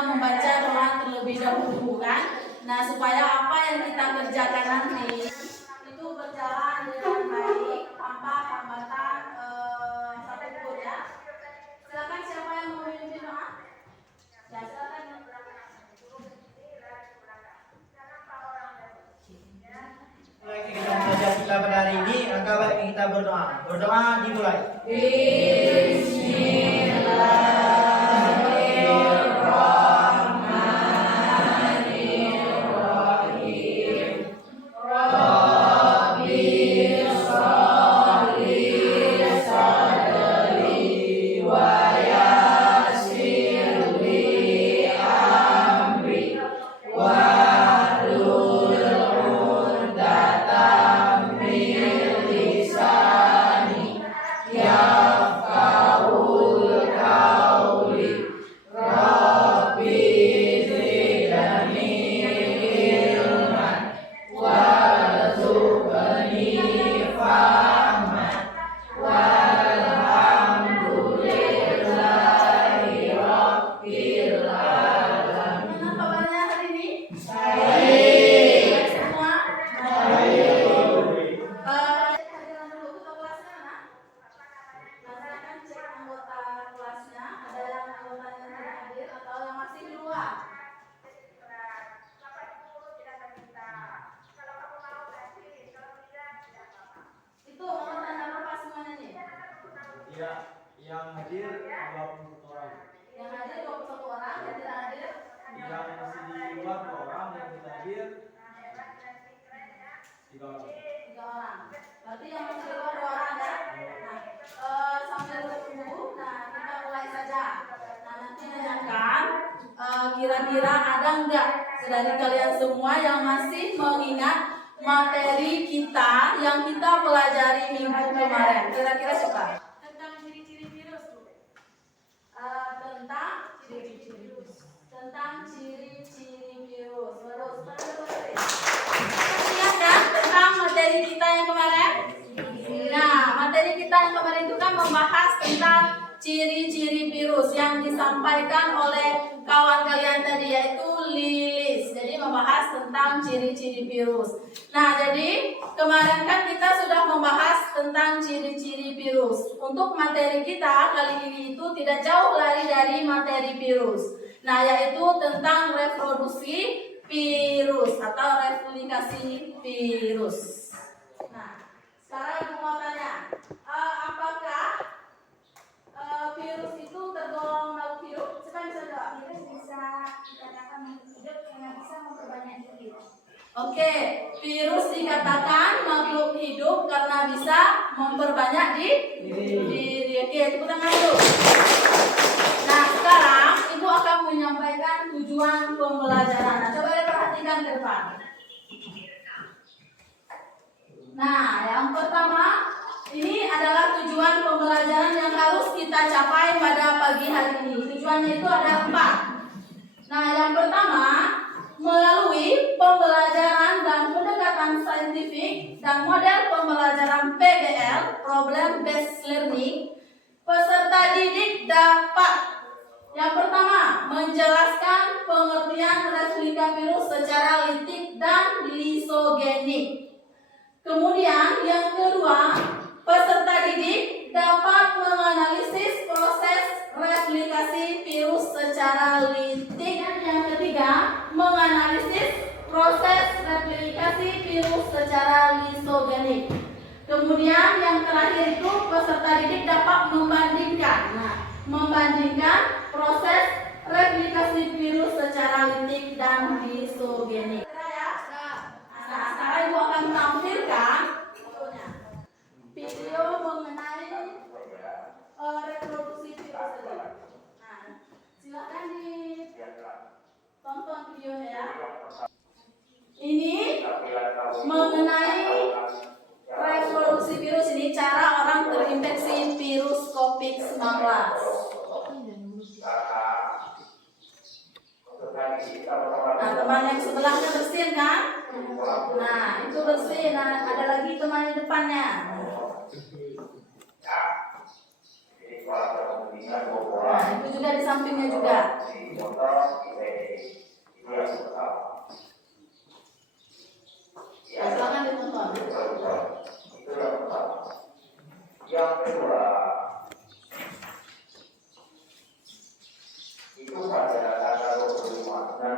sudah membaca doa terlebih dahulu kan? Nah, supaya apa yang kita kerjakan nanti itu berjalan dengan baik tanpa hambatan satupun ya. Silakan siapa yang mau memimpin doa? Ya, silakan. Kita belajar kita pada hari ini, angka baiknya kita berdoa. Berdoa dimulai. Yang hadir 21 orang. Yang hadir 21 orang, yang tidak hadir. Yang masih di luar 2 orang, yang tidak hadir 3 orang. 3 orang. Berarti yang masih di luar 2 orang ya. Nah, sambil tunggu, nah kita mulai saja. Nah, nanti tanyakan kira-kira ada enggak dari kalian semua yang masih mengingat materi kita yang kita pelajari minggu kemarin. Kira-kira siapa? Tentang ciri-ciri virus. Tentang ciri-ciri virus. Ingat kan tentang materi kita yang kemarin? Nah, materi kita yang kemarin itu kan membahas tentang ciri-ciri virus yang disampaikan oleh kawan kalian tadi, yaitu Lilis. Jadi membahas tentang ciri-ciri virus. Nah, jadi kemarin kan kita sudah membahas tentang ciri-ciri virus. Untuk materi kita kali ini itu tidak jauh lari dari materi virus. Nah, yaitu tentang reproduksi virus atau replikasi virus. Nah, sekarang Ibu mau tanya, apakah virus itu tergolong makhluk hidup? Siapa yang bisa jawab? Virus bisa dikatakan makhluk hidup karena bisa memperbanyak diri. Oke, virus dikatakan makhluk hidup karena bisa memperbanyak diri. Oke, tepuk tangan dulu. Nah, sekarang Ibu akan menyampaikan tujuan pembelajaran. Nah, coba perhatikan ke depan. Nah, yang pertama, ini adalah tujuan pembelajaran yang harus kita capai pada pagi hari ini. Tujuannya itu ada 4. Nah, yang pertama, melalui pembelajaran dan pendekatan saintifik dan model pembelajaran PBL (Problem Based Learning), peserta didik dapat yang pertama menjelaskan pengertian replika virus secara litik dan lisogenik. Kemudian yang kedua, peserta didik dapat menganalisis proses replikasi virus secara litik. Dan yang ketiga, menganalisis proses replikasi virus secara lisogenik. Kemudian yang terakhir itu peserta didik dapat membandingkan proses replikasi virus secara litik dan lisogenik. Nah, sekarang Ibu akan tampilkan video mengenai reproduksi virus tadi. Nah, silakan ditonton videonya ya. Ini mengenai reproduksi virus, ini cara orang terinfeksi virus COVID-19. Nah, teman yang sebelahnya bersin kan? Nah, itu bersin. Nah, ada lagi teman yang depannya. Nah, itu juga di sampingnya juga. Ini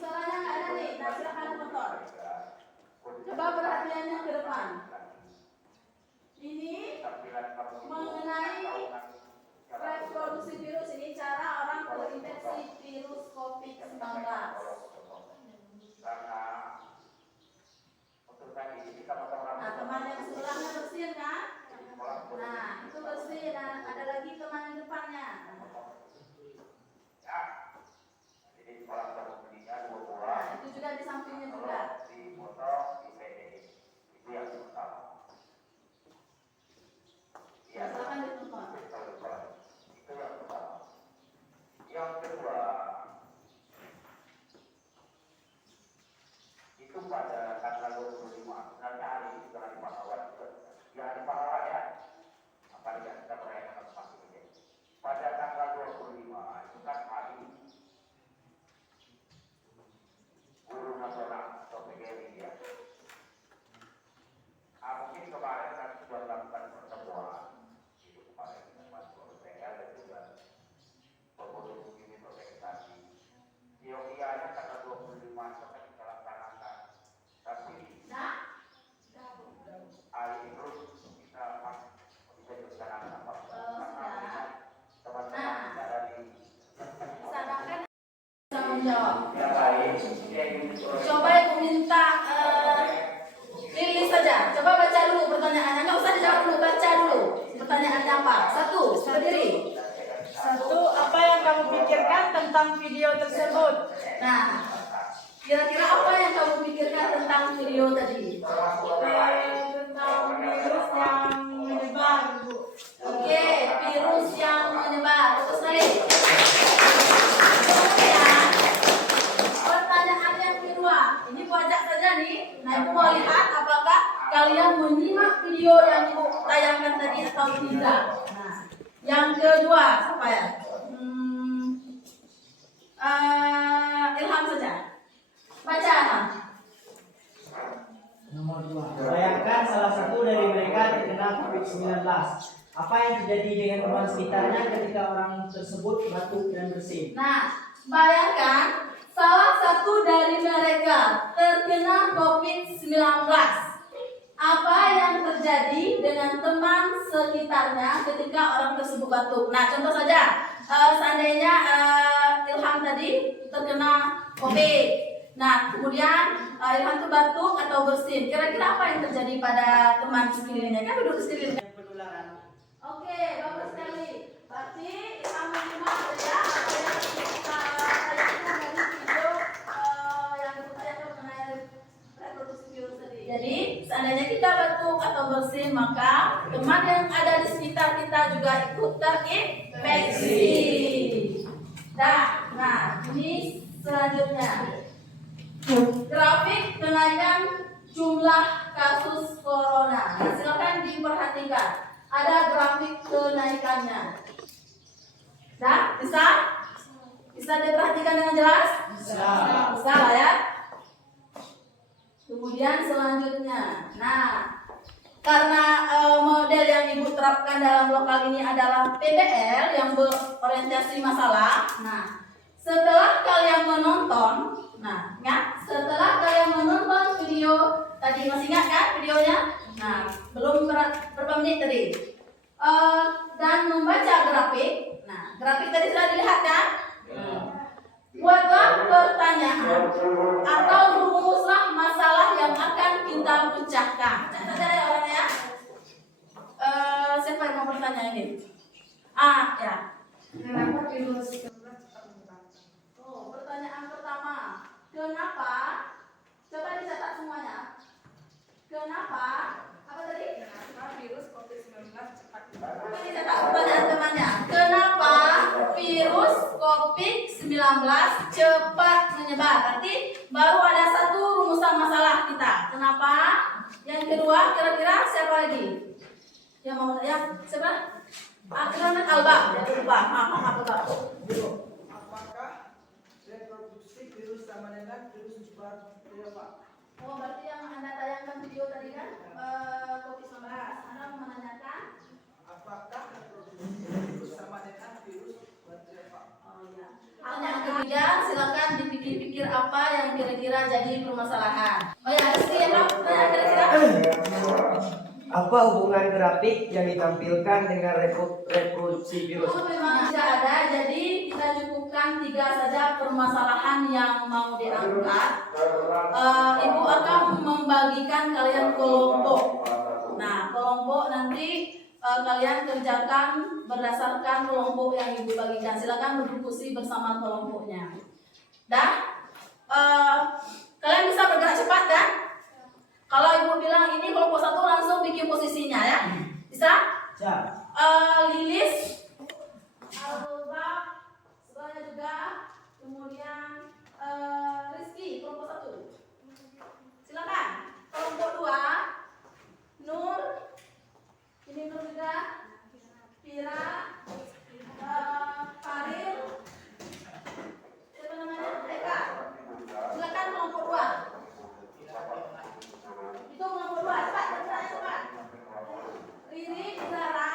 suaranya nggak ada nih. Nah, silakan tonton. Coba perhatiannya ke depan. Ini mengenai reproduksi virus, ini cara orang terinfeksi virus COVID-19. Nah, teman yang sebelahnya bersih kan? Nah, itu bersih dan ada lagi teman yang depannya. Nah, itu juga di sampingnya juga. Ya, silakan ditonton. Yang kedua, itu pada tanggal 25, sebenarnya hari ini juga hari pahlawan, ya hari pahlawan ya, apalagi kita merayakan pasti ini. Pada tanggal 25 itu kan hari Guru Nasional atau PGRI ya. Mungkin kemarin kan sudah melakukan pertemuan itu kemarin dengan PPL dan juga pengurus unit organisasi. Yogianya tanggal 25 itu akan kita laksanakan. Tapi hari ini terus kita bisa dilaksanakan apa? Teman-teman tidak ada di Sadangkan bisa menjawab. yang lain. Coba aku minta Lilis saja. Coba baca dulu pertanyaannya. Nggak usah dijawab dulu, baca dulu. Pertanyaannya apa? Satu, berdiri. Satu, apa yang kamu pikirkan tentang video tersebut? Nah, kira-kira apa yang kamu pikirkan tentang video tadi? Tentang virus yang menyebar, Bu. Oke, virus yang menyebar. Terus lagi. Kemudian, pertanyaan yang kedua. Ini Bu ajak saja nih. Nah, Ibu mau lihat apakah kalian menyimak video yang Ibu tayangkan tadi atau tidak. Nah, yang kedua, siapa ya? Ilham saja. Baca, Ilham. Nomor 2. Bayangkan salah satu dari mereka terkena COVID-19. Apa yang terjadi dengan teman sekitarnya ketika orang tersebut batuk dan bersin? Nah, bayangkan salah satu dari mereka terkena COVID-19. Apa yang terjadi dengan teman sekitarnya ketika orang tersebut batuk? Nah, contoh saja, seandainya Ilham tadi terkena COVID. Nah, kemudian Ilham itu batuk atau bersin. Kira-kira apa yang terjadi pada teman sekelilingnya? Kan duduk sekelilingnya. Penularan. Oke, bagus sekali. Berarti Ilham menyimak saja apa yang kita tayangkan dari video yang kita tayangkan mengenai reproduksi virus tadi. Jadi, seandainya kita batuk atau bersin, maka teman yang ada di sekitar kita juga ikut terinfeksi. Nah, ini selanjutnya. Grafik kenaikan jumlah kasus corona. Nah, silakan diperhatikan. Ada grafik kenaikannya. Nah, bisa? Bisa diperhatikan dengan jelas? Bisa. Bisa lah ya. Kemudian selanjutnya. Nah, karena model yang Ibu terapkan dalam lokal ini adalah PBL yang berorientasi masalah. Nah, setelah kalian menonton, setelah kalian menonton video tadi, masih ingat kan videonya? Nah, belum berapa menit tadi? Dan membaca grafik. Nah, grafik tadi sudah dilihat kan? Buatlah pertanyaan atau rumuslah masalah yang akan kita pecahkan. Catat ya orangnya. Siapa yang mau bertanya ini? Ya. Kenapa virus cepat menyebar? Pertanyaan pertama. Kenapa? Coba dicatat semuanya. Kenapa? Apa tadi? Kenapa virus COVID-19 cepat menyebar? Coba dicatat pertanyaan temannya. Kenapa virus COVID-19 cepat menyebar? Berarti baru ada satu rumusan masalah kita. Kenapa? Yang kedua, kira-kira siapa lagi? Yang mau siapa? Ahmad Alba. Lupa. Alba. Apakah reproduksi virus sama dengan virus bakteri, Pak. Oh, berarti yang Anda tayangkan video tadi kan COVID-19. Anda menanyakan? Apakah virus sama dengan virus bakteri, Pak? Oh iya. Yang ketiga, silakan dipikir-pikir apa yang kira-kira jadi permasalahan. Oh ya, Rizky, apa kira-kira? Apa hubungan grafik yang ditampilkan dengan reproduksi virus? Oh, memang tidak ada, jadi kita cukupkan 3 saja permasalahan yang mau diangkat. Ibu akan membagikan kalian kelompok. Nah, kelompok nanti kalian kerjakan berdasarkan kelompok yang ibu bagikan. Silakan berdiskusi bersama kelompoknya. Dan kalian bisa bergerak cepat kan? Kalau ibu bilang ini kelompok 1 langsung bikin posisinya ya, bisa? Siap. Lilis, Alba, semuanya juga, kemudian Rizky kelompok 1. Silakan. Kelompok 2, Nur, ini Nur juga, Pira, Faril, siapa namanya? Eka. Silakan kelompok 2. Itu kelompok 2, cepat. Riri, Zara,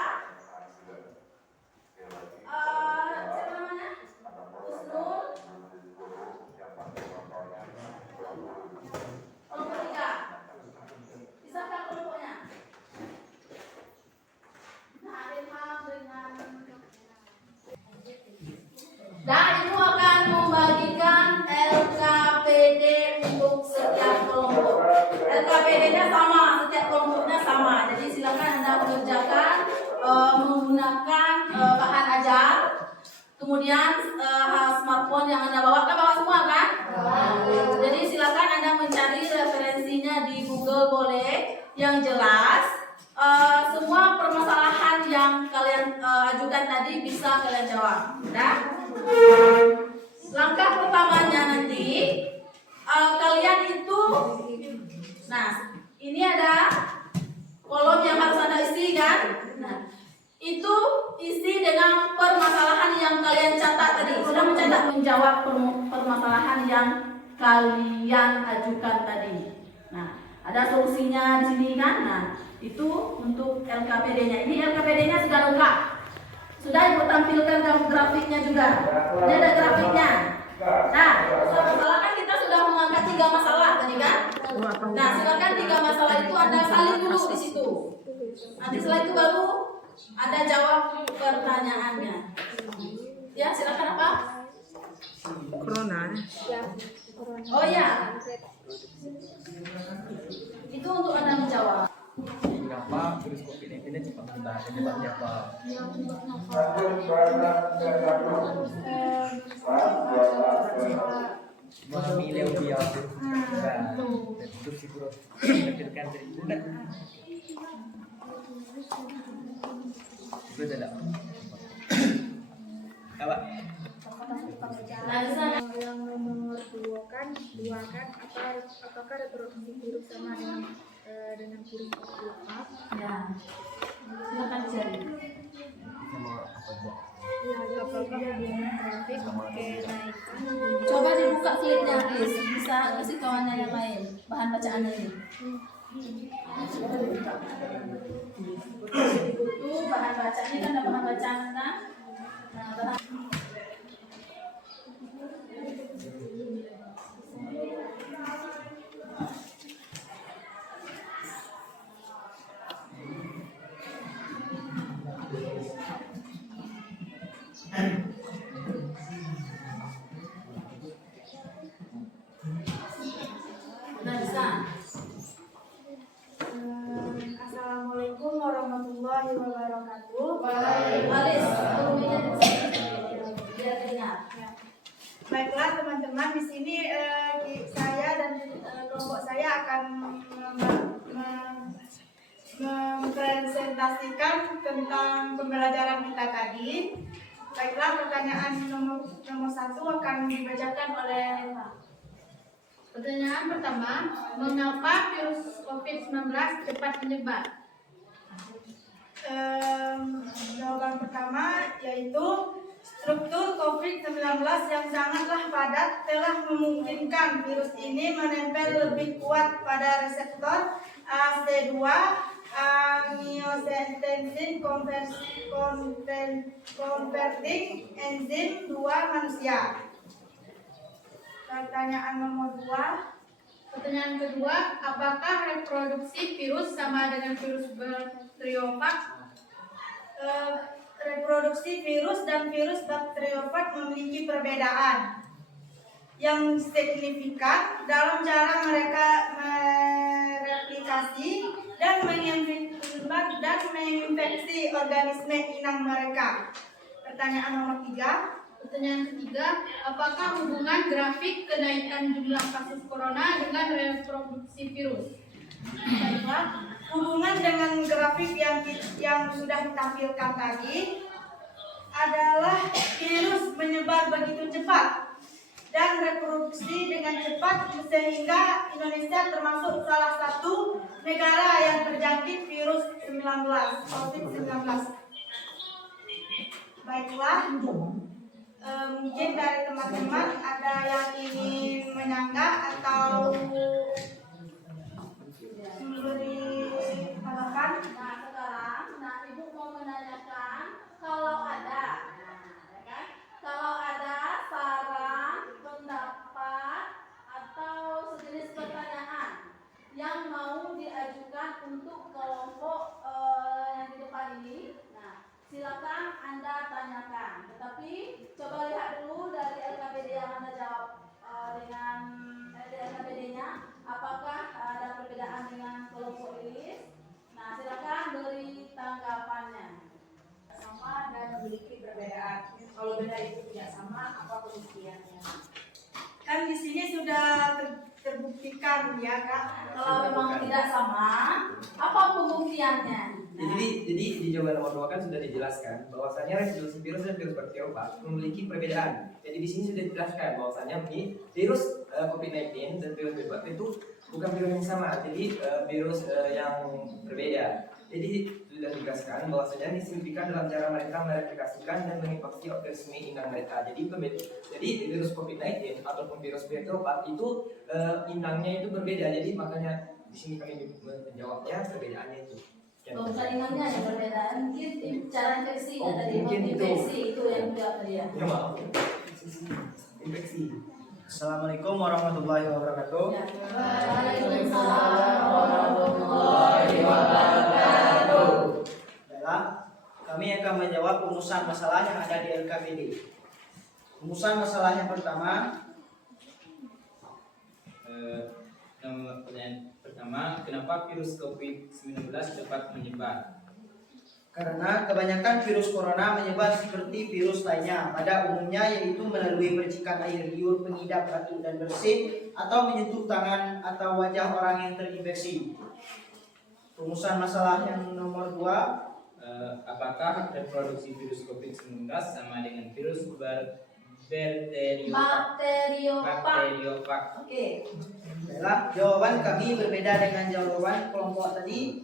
siapa namanya? Usnul, kelompok 3. Bisakah kelompoknya? Nah, Ilham dengan dan ibu akan membagikan LKPD untuk setiap kelompok. LKPD-nya sama, setiap kelompoknya sama. Jadi silakan Anda mengerjakan menggunakan bahan ajar. Kemudian smartphone yang Anda bawa, kan bawa semua kan? Jadi silakan Anda mencari referensinya di Google boleh, yang jelas semua permasalahan yang kalian ajukan tadi bisa kalian jawab. Nah, langkah pertamanya nanti kalian itu, nah ini ada kolom yang harus Anda isi kan? Nah, itu isi dengan permasalahan yang kalian catat tadi. Sudah menjawab permasalahan yang kalian ajukan tadi. Nah, ada solusinya di sini kan? Nah, itu untuk LKPD-nya. Ini LKPD-nya sudah lengkap. Sudah ibu tampilkan grafiknya juga. Ini ada grafiknya. Nah, masalah kan kita sudah mengangkat 3 masalah tadi kan? Nah, silakan 3 masalah itu Anda salin dulu di situ. Nanti setelah itu baru Anda jawab pertanyaannya. Ya, silakan apa? Corona. Oh ya. Itu untuk Anda menjawab. Kenapa virus COVID-19 ini cepat menyebar? Penyebabnya apa? Memilih dia reproduksi virus menyebabkan terikunan. Betul tak? Apa? Nah, di sana Yang nomor 2 kan apakah reproduksi virus sama dengan virus apa? ya. Silakan cari. Sama apa aja? Ya, apakah hubungan grafik kenaikan Coba dibuka flipnya, please. Bisa kasih kawannya yang lain bahan bacaannya ini. Itu bahan bacaan, ini kan ada bahan bacaan kan? Nah, bahan udah bisa. Assalamualaikum warahmatullahi wabarakatuh. Alis, kerumiannya di sini. Biar dengar. Baiklah teman-teman, di sini saya dan kelompok saya akan mempresentasikan tentang pembelajaran kita tadi. Baiklah, pertanyaan nomor 1 akan dibacakan oleh Eva. Pertanyaan pertama, mengapa virus COVID-19 cepat menyebar? Jawaban pertama yaitu Struktur COVID-19 yang sangatlah padat telah memungkinkan virus ini menempel lebih kuat pada reseptor AC2 angiotensin converting enzim 2 manusia. Pertanyaan nomor 2. Pertanyaan kedua, apakah reproduksi virus sama dengan virus bakteriofag? Reproduksi virus dan virus bakteriofag memiliki perbedaan yang signifikan dalam cara mereka mereplikasi dan menginfeksi organisme inang mereka. Pertanyaan nomor 3. Pertanyaan ketiga, apakah hubungan grafik kenaikan jumlah kasus corona dengan reproduksi virus? Baiklah, hubungan dengan grafik yang sudah ditampilkan tadi adalah virus menyebar begitu cepat dan reproduksi dengan cepat sehingga Indonesia termasuk salah satu negara yang terjangkit virus COVID-19. Baiklah, mungkin dari teman-teman ada yang ingin menyanggah atau memberi tanggapan. Nah sekarang, ibu mau menanyakan kalau ada, ya kan? Kalau ada saran, pendapat atau sejenis pertanyaan yang mau diajukan untuk kelompok yang di depan ini, nah silakan Anda tanyakan. Tetapi coba lihat dulu dari LKPD yang Anda jawab dengan LKPD-nya, apakah ada perbedaan dengan kelompok Iris? Nah, silakan beri tanggapannya. Sama dan memiliki perbedaan. Kalau benda itu tidak sama, apa pembuktiannya? Kan di sini sudah terbuktikan ya Kak. Kalau memang tidak sama, apa pembuktiannya? Jadi di jawaban nomor 2 kan sudah dijelaskan bahwasanya reproduksi virus dan virus bakteriofag memiliki perbedaan. Jadi di sini sudah dijelaskan bahwasanya virus COVID-19 dan virus bakteri itu bukan virus yang sama, jadi virus yang berbeda. Jadi sudah dijelaskan bahwasanya disignifikan dalam cara mereka mereplikasikan dan menginfeksi organisme inang mereka. Jadi virus COVID-19 ataupun virus bakteriofag itu inangnya itu berbeda. Jadi makanya di sini kami menjawabnya perbedaannya itu. Bukan inangnya yang berbeda, mungkin cara infeksi Oh, tadi, mungkin infeksi itu yang tidak tadi ya. Ya maaf. Infeksi. Assalamualaikum warahmatullahi wabarakatuh. Ya. Waalaikumsalam warahmatullahi wabarakatuh. Baiklah, kami akan menjawab rumusan masalah yang ada di LKPD. Rumusan masalah yang pertama, Pertanyaan pertama, kenapa virus COVID-19 cepat menyebar? karena kebanyakan virus corona menyebar seperti virus lainnya pada umumnya, yaitu melalui percikan air liur, pengidap, batuk dan bersin, atau menyentuh tangan atau wajah orang yang terinfeksi. Rumusan masalah yang nomor 2, Apakah reproduksi virus COVID-19 sama dengan virus bakteriofag? Oke. baiklah, jawaban kami berbeda dengan jawaban kelompok tadi.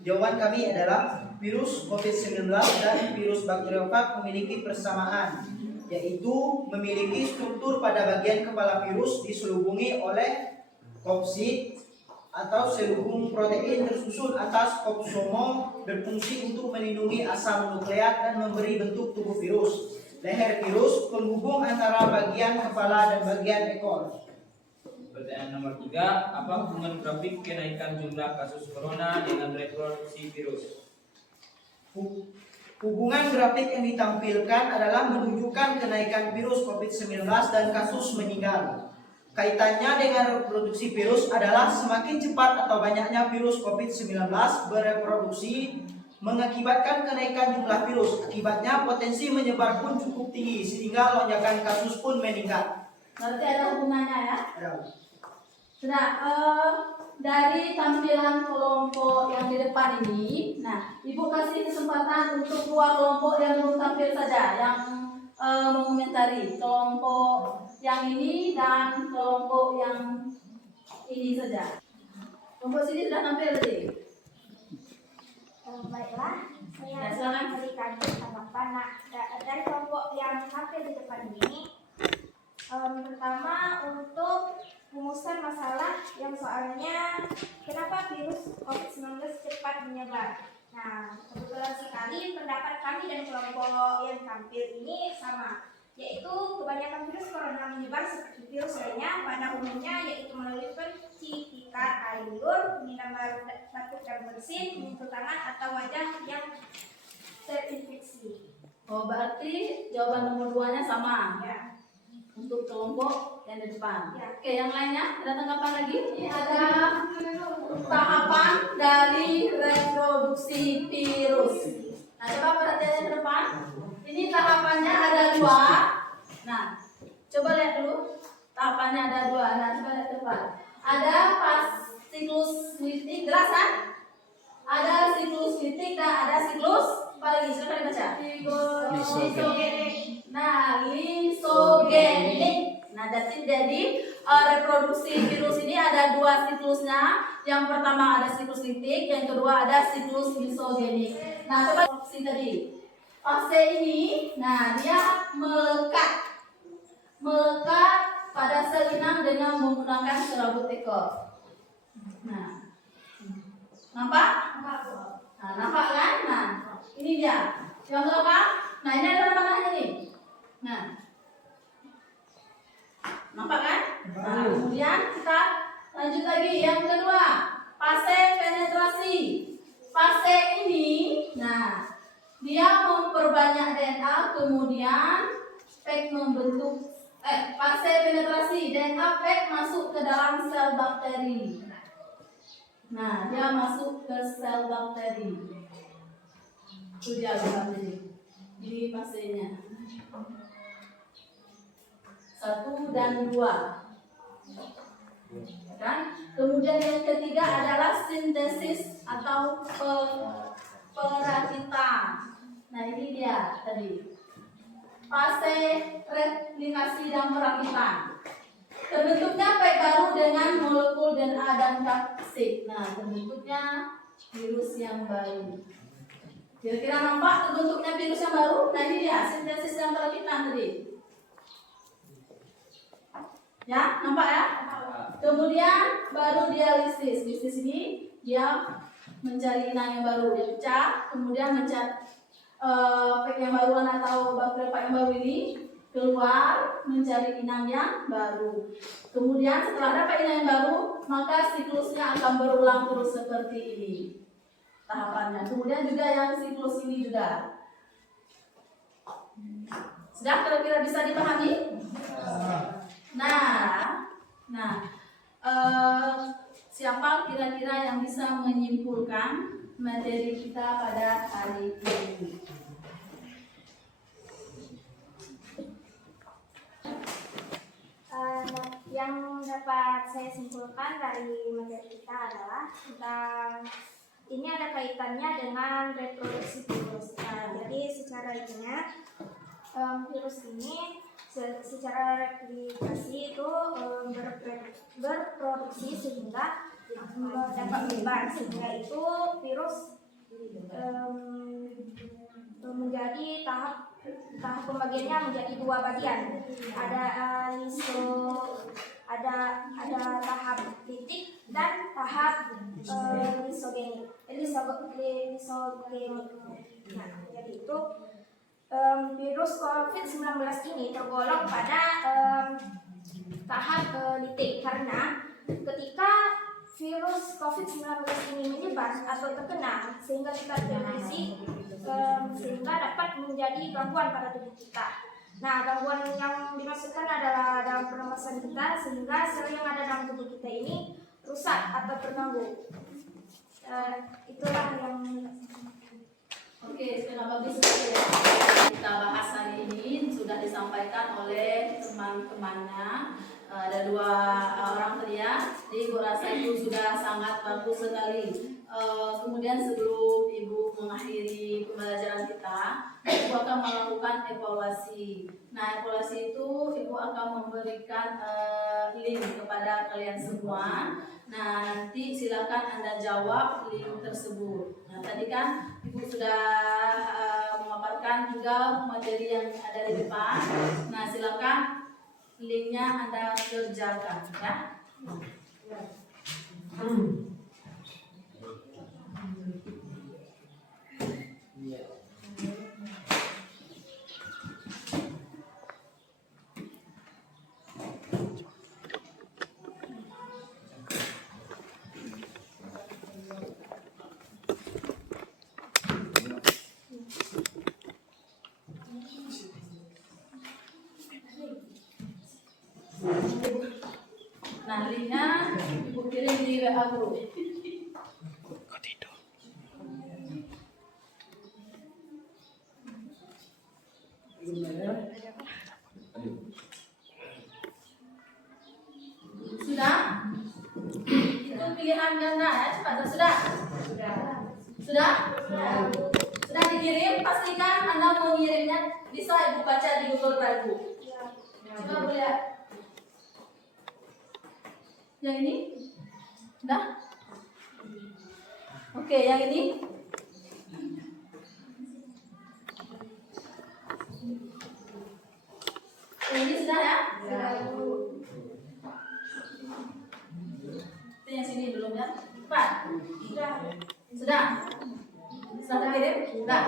Jawaban kami adalah virus COVID-19 dan virus bakteriofag memiliki persamaan, yaitu memiliki struktur pada bagian kepala virus diselubungi oleh kopsid atau selubung protein tersusun atas kopsomo, berfungsi untuk melindungi asam nukleat dan memberi bentuk tubuh virus. Leher virus penghubung antara bagian kepala dan bagian ekor. Pertanyaan nomor 3, apa hubungan grafik kenaikan jumlah kasus corona dengan reproduksi virus? Hubungan grafik yang ditampilkan adalah menunjukkan kenaikan virus COVID-19 dan kasus meninggal. Kaitannya dengan reproduksi virus adalah semakin cepat atau banyaknya virus COVID-19 bereproduksi mengakibatkan kenaikan jumlah virus. Akibatnya potensi menyebar pun cukup tinggi sehingga lonjakan kasus pun meningkat. Berarti ada hubungannya ya. Ada. Nah, dari tampilan kelompok yang di depan ini, nah, Ibu kasih kesempatan untuk dua kelompok yang belum tampil saja, yang mengomentari kelompok yang ini dan kelompok yang ini saja. Kelompok sini sudah tampil tadi. Baiklah, Ya, silakan. memberikan tanggapan. Nah, dari kelompok yang tampil di depan ini, pertama untuk rumusan masalah yang soalnya kenapa virus COVID-19 cepat menyebar. Nah, kebetulan sekali pendapat kami dan kelompok yang tampil ini sama, yaitu kebanyakan virus corona menyebar seperti virus lainnya pada umumnya, yaitu melalui penci, pikat, air liur, minum batuk dan bersin, menyentuh tangan atau wajah yang terinfeksi. Oh, berarti jawaban nomor 2-nya sama Ya. untuk kelompok yang di depan. Ya. Oke, yang lainnya ada tanggapan lagi? Ini ada tahapan dari reproduksi virus. Nah, coba perhatian yang ke depan. Ini tahapannya ada 2. Nah, coba lihat dulu. Tahapannya ada 2. Nah, coba lihat ke depan. Ada pas siklus litik, jelas kan? Ada siklus litik dan ada siklus apa lagi? Silakan dibaca. Lisogenik. Nah, lisogenik. Nah, jadi reproduksi virus ini ada 2 siklusnya. Yang pertama ada siklus litik, yang kedua ada siklus lisogenik. Nah, coba opsi tadi. Fase ini, nah dia melekat pada sel inang dengan menggunakan serabut ekor. Nah, nampak? Nah, nampak kan? Nah, ini dia. Yang melekat. Nah, ini ada mana ini? Nah, nampak kan? Nah, kemudian kita lanjut lagi yang kedua, fase penetrasi. Fase ini, nah dia memperbanyak DNA, kemudian fase penetrasi DNA masuk ke dalam sel bakteri. Nah, dia masuk ke sel bakteri. Itu dia bakteri. Ini fasenya. 1 dan 2. Kan? Kemudian yang ketiga adalah sintesis atau perakitan. Nah, ini dia tadi. Fase replikasi dan perakitan. Terbentuknya pek baru dengan molekul DNA dan kapsid. Nah, terbentuknya virus yang baru. Kira-kira nampak terbentuknya virus yang baru? Nah, ini dia sintesis dan perakitan tadi. Ya, nampak ya? Kemudian baru dialisis. Di sini dia mencari inang yang baru, dia pecah, kemudian mencari pek yang baru atau bakteri yang baru ini keluar mencari inang yang baru. Kemudian setelah dapat inang yang baru, maka siklusnya akan berulang terus seperti ini tahapannya. Kemudian juga yang siklus ini juga. Sudah kira-kira bisa dipahami? Nah, siapa kira-kira yang bisa menyimpulkan materi kita pada hari ini? Yang dapat saya simpulkan dari materi kita adalah tentang ini ada kaitannya dengan reproduksi virus. Nah, jadi secara ininya virus ini secara replikasi itu berproduksi sehingga dapat menyebar, sehingga itu virus menjadi tahap pembagiannya menjadi 2 bagian. Ada ada tahap litik dan tahap lisogenik. Nah, jadi itu virus COVID-19 ini tergolong pada tahap litik karena ketika virus COVID-19 ini menyebar atau terkena sehingga kita terinfeksi sehingga dapat menjadi gangguan pada tubuh kita. Nah, gangguan yang dimaksudkan adalah dalam pernapasan kita sehingga sel yang ada dalam tubuh kita ini rusak atau terganggu. Itulah yang Oke, sudah bagus sekali ya. Kita bahas hari ini sudah disampaikan oleh teman-temannya. Ada 2 orang tadi ya. Jadi Ibu rasa itu sudah sangat bagus sekali. Kemudian sebelum Ibu mengakhiri pembelajaran kita, Ibu akan melakukan evaluasi. Nah, evaluasi itu Ibu akan memberikan link kepada kalian semua. Nah, nanti silakan Anda jawab link tersebut. Nah, tadi kan Ibu sudah memaparkan juga materi yang ada di depan. Nah, silakan linknya Anda kerjakan ya. Nah, linknya Ibu kirim di WA group. Sudah? Itu pilihan ganda ya, cepat. Sudah? Sudah? Sudah dikirim? Pastikan Anda mengirimnya. Bisa Ibu baca di Google Drive. Coba Bu lihat. Yang ini? Sudah? Oke, yang ini? Yang ini sudah ya? Itu yang sini belum ya? Cepat. Sudah? Sudah dikirim? Sudah?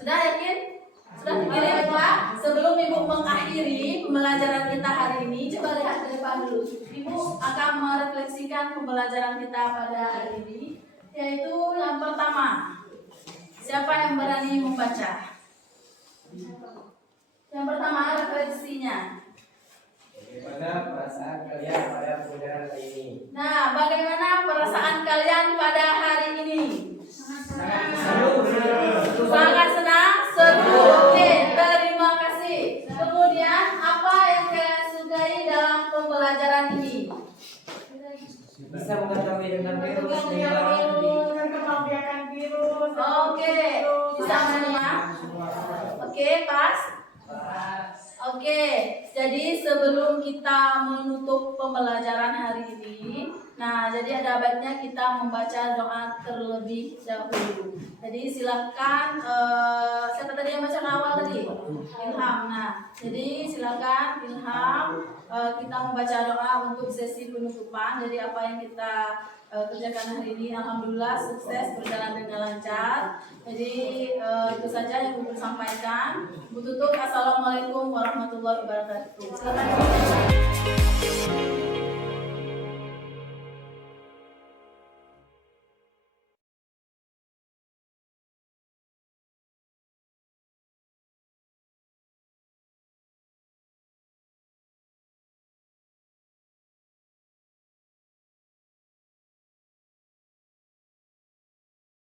Sudah yakin? Sudah dikirim Pak? Sebelum Ibu mengakhiri pembelajaran kita hari ini, coba lihat ke depan dulu. Ibu akan merefleksikan pembelajaran kita pada hari ini, yaitu yang pertama, siapa yang berani membaca? Yang pertama, refleksinya. Bagaimana perasaan kalian pada pembelajaran hari ini? Nah, bagaimana perasaan kalian pada hari ini? Sangat senang, seru. Oke, terima kasih. Kemudian, apa yang kalian sukai dalam pembelajaran ini? Bisa mengetahui dengan virus Oke, bisa menyimak. Oke, pas. Oke, jadi sebelum kita menutup pembelajaran hari ini, nah jadi ada baiknya kita membaca doa terlebih dahulu. Jadi silakan, siapa tadi yang baca awal tadi? Ilham. Nah, jadi silakan Ilham, kita membaca doa untuk sesi penutupan. Jadi apa yang kita kerjakan hari ini, alhamdulillah sukses, berjalan dengan lancar. Jadi itu saja yang Ibu sampaikan. Bu tutup, assalamualaikum warahmatullahi wabarakatuh. Silakan.